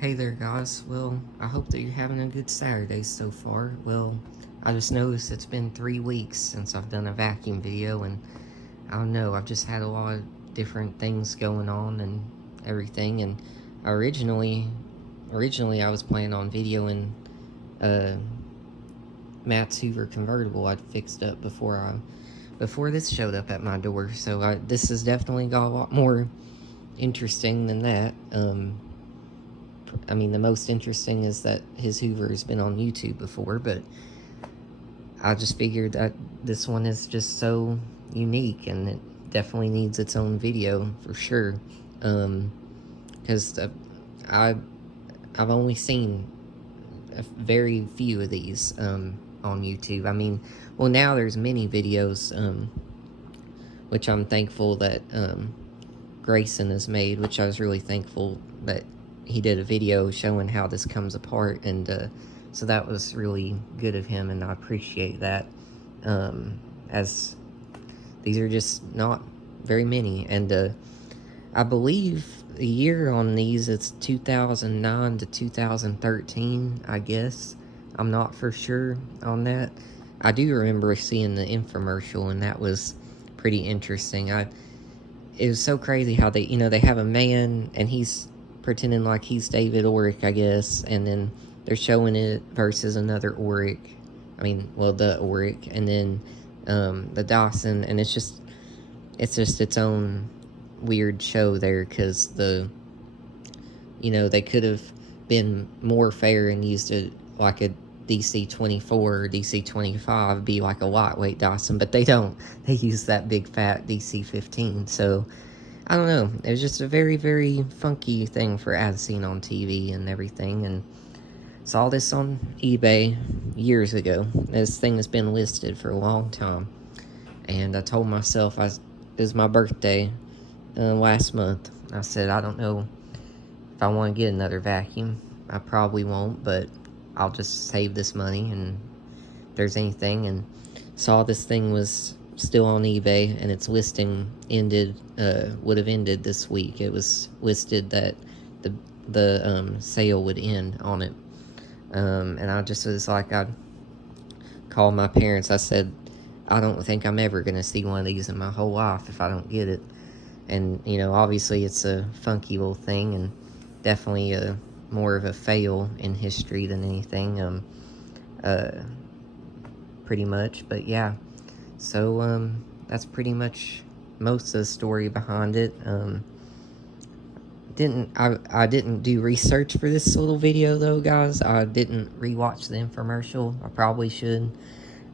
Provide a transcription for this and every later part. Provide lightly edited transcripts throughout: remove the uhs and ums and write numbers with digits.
Hey there guys, well, I hope that you're having a good Saturday so far. Well, I just noticed it's been 3 weeks since I've done a vacuum video, and I don't know, I've just had a lot of different things going on and everything, and originally I was planning on videoing Matt's Hoover convertible I'd fixed up before this showed up at my door, so this has definitely got a lot more interesting than that. I mean, the most interesting is that his Hoover has been on YouTube before, but I just figured that this one is just so unique, and it definitely needs its own video for sure. Because I've only seen a very few of these on YouTube. I mean, well, now there's many videos, which I'm thankful that Grayson has made, which I was really thankful that he did a video showing how this comes apart, and so that was really good of him, and I appreciate that, as these are just not very many, and I believe the year on these, it's 2009 to 2013, I guess. I'm not for sure on that. I do remember seeing the infomercial, and that was pretty interesting. It was so crazy how they have a man, and he's pretending like he's David Oric, I guess, and then they're showing it versus another Oric. I mean, well, the Oric, and then the Dawson, and it's just its own weird show there, because they could have been more fair and used it like a DC-24 or DC-25, be like a lightweight Dawson, but they don't. They use that big fat DC-15, so I don't know. It was just a very, very funky thing for as seen on TV and everything, and saw this on eBay years ago. This thing has been listed for a long time, and I told myself, it was my birthday last month. I said, I don't know if I want to get another vacuum. I probably won't, but I'll just save this money, and if there's anything, and saw this thing was still on eBay, and its listing would have ended this week. It was listed that the sale would end on it, and I just was like, I called my parents. I said, I don't think I'm ever gonna see one of these in my whole life if I don't get it. And obviously it's a funky little thing, and definitely more of a fail in history than anything, pretty much. But yeah, so that's pretty much most of the story behind it. I didn't do research for this little video though, guys. I didn't rewatch the infomercial. I probably should,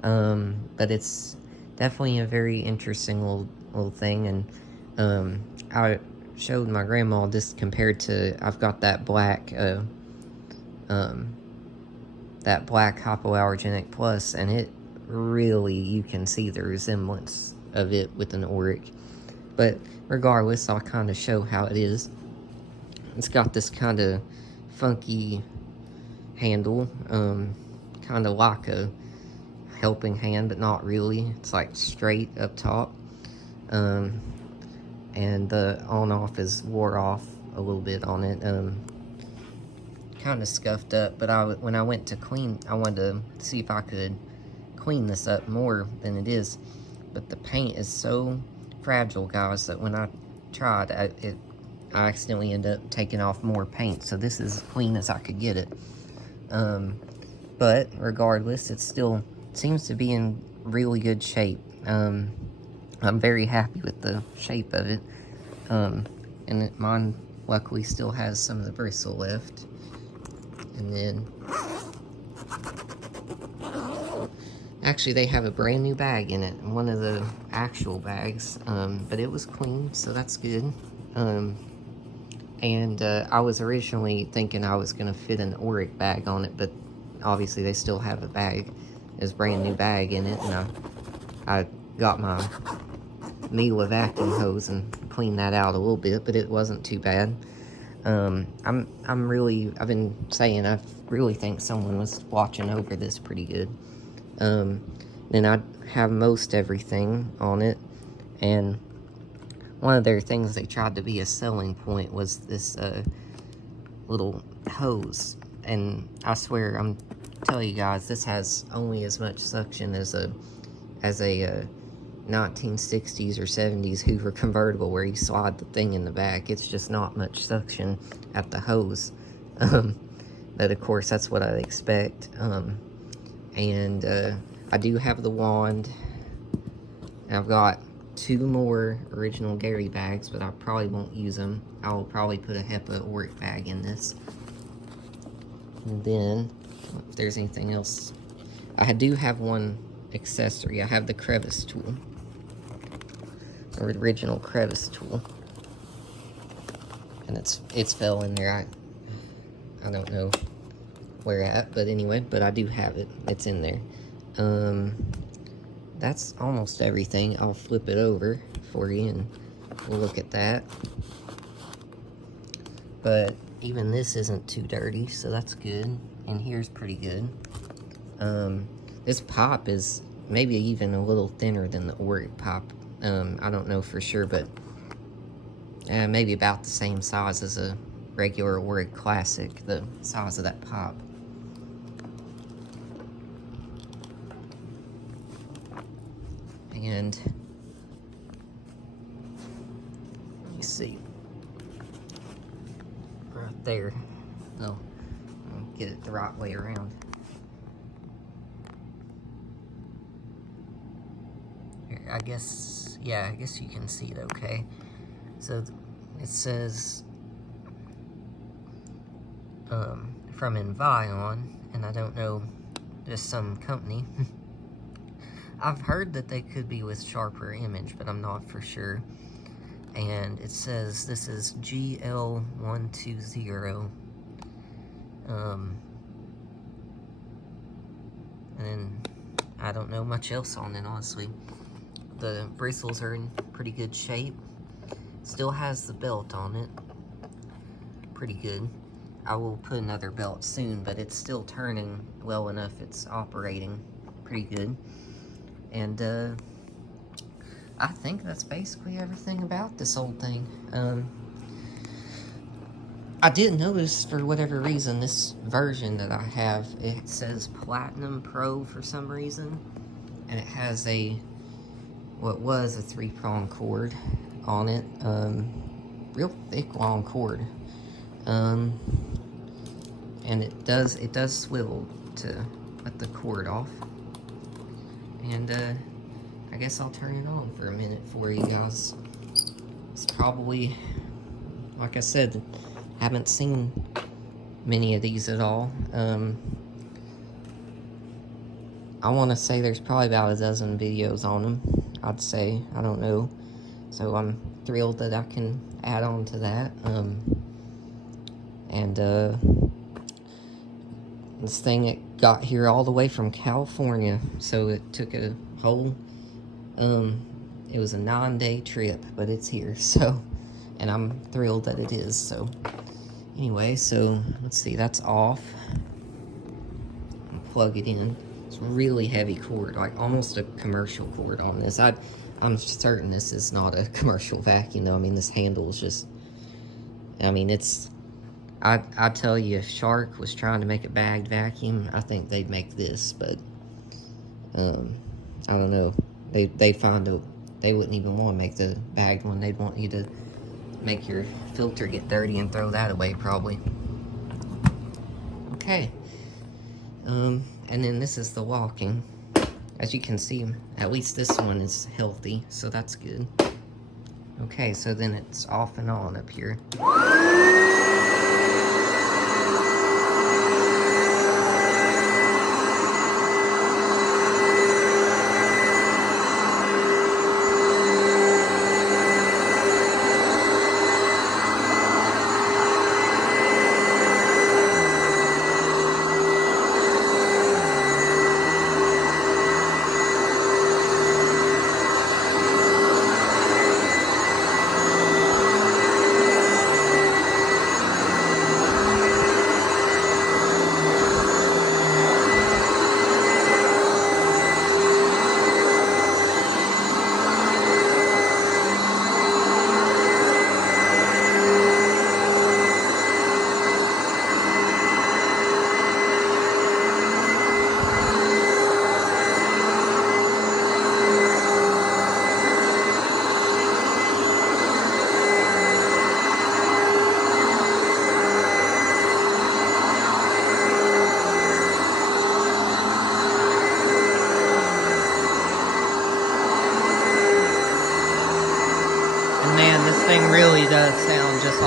but it's definitely a very interesting little thing. And I showed my grandma this compared to, I've got that black hypoallergenic plus, and it really, you can see the resemblance of it with an Oric. But regardless, I'll kind of show how it is. It's got this kind of funky handle, kind of like a helping hand, but not really. It's like straight up top, and the on-off is wore off a little bit on it, kind of scuffed up. But when I went to clean, I wanted to see if I could clean this up more than it is, but the paint is so fragile, guys, that when I tried, I accidentally ended up taking off more paint, so this is as clean as I could get it. But regardless, it still seems to be in really good shape. I'm very happy with the shape of it, and mine luckily still has some of the bristle left. And then actually they have a brand new bag in it, one of the actual bags, but it was clean, so that's good. And I was originally thinking I was going to fit an Oric bag on it, but obviously they still have a bag, this brand new bag in it, and I got my Miele vacuum hose and cleaned that out a little bit, but it wasn't too bad. I've been saying, I really think someone was watching over this pretty good. Then I have most everything on it, and one of their things they tried to be a selling point was this little hose. And I swear, I'm telling you guys, this has only as much suction as a 1960s or 70s Hoover convertible where you slide the thing in the back. It's just not much suction at the hose. But of course, that's what I'd expect. And I do have the wand. I've got 2 more original Garry bags, but I probably won't use them. I'll probably put a HEPA Oric bag in this. And then, if there's anything else, I do have one accessory. I have the crevice tool, or original crevice tool, and it's fell in there. I don't know where at, but anyway, but I do have it. It's in there. That's almost everything. I'll flip it over for you and we'll look at that. But even this isn't too dirty, so that's good. And here's pretty good. This pop is maybe even a little thinner than the Oric pop. I don't know for sure, but maybe about the same size as a regular Oric Classic, the size of that pop. And let me see, right there. No, I'll get it the right way around. Here, I guess, yeah, I guess you can see it okay. So it says from Envion, and I don't know, just some company. I've heard that they could be with sharper image, but I'm not for sure. And it says this is GL120. And I don't know much else on it, honestly. The bristles are in pretty good shape. Still has the belt on it. Pretty good. I will put another belt soon, but it's still turning well enough. It's operating pretty good. And I think that's basically everything about this old thing. I did notice, for whatever reason, this version that I have, it says Platinum Pro for some reason. And it has what was a 3-prong cord on it. Real thick, long cord. And it does swivel to let the cord off. And I guess I'll turn it on for a minute for you guys. It's probably, like I said, haven't seen many of these at all. I want to say there's probably about a dozen videos on them, I'd say. I don't know. So I'm thrilled that I can add on to that. This thing, it got here all the way from California, so it took a whole, it was a 9-day trip, but it's here, so, and I'm thrilled that it is. So anyway, so let's see, that's off. I'll plug it in. It's really heavy cord, like almost a commercial cord on this. I'm certain this is not a commercial vacuum, though. I mean, this handle is just, I mean, it's, I tell you, if Shark was trying to make a bagged vacuum, I think they'd make this, but, I don't know. They wouldn't even want to make the bagged one. They'd want you to make your filter get dirty and throw that away, probably. Okay. And then this is the walking. As you can see, at least this one is healthy, so that's good. Okay, so then it's off and on up here.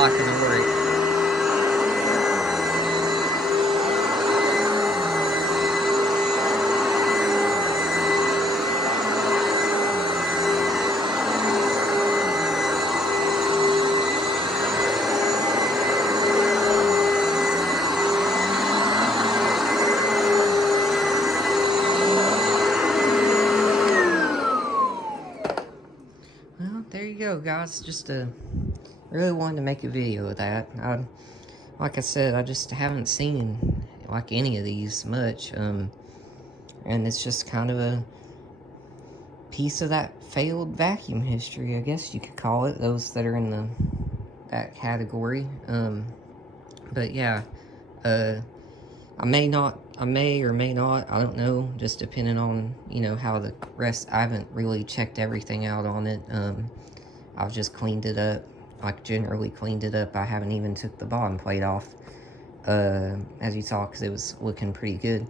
not gonna work. Well, there you go, guys. Just really wanted to make a video of that. Like I said, I just haven't seen like any of these much, and it's just kind of a piece of that failed vacuum history, I guess you could call it. Those that are in that category. But yeah, I may or may not, I don't know, just depending on, you know, how the rest, I haven't really checked everything out on it. I've just cleaned it up, like generally cleaned it up. I haven't even took the bottom plate off, as you saw, because it was looking pretty good.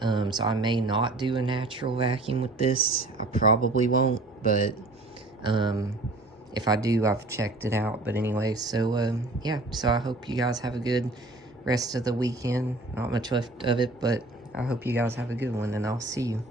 So I may not do a natural vacuum with this. I probably won't, but if I do, I've checked it out. But anyway, so yeah, so I hope you guys have a good rest of the weekend. Not much left of it, but I hope you guys have a good one, and I'll see you.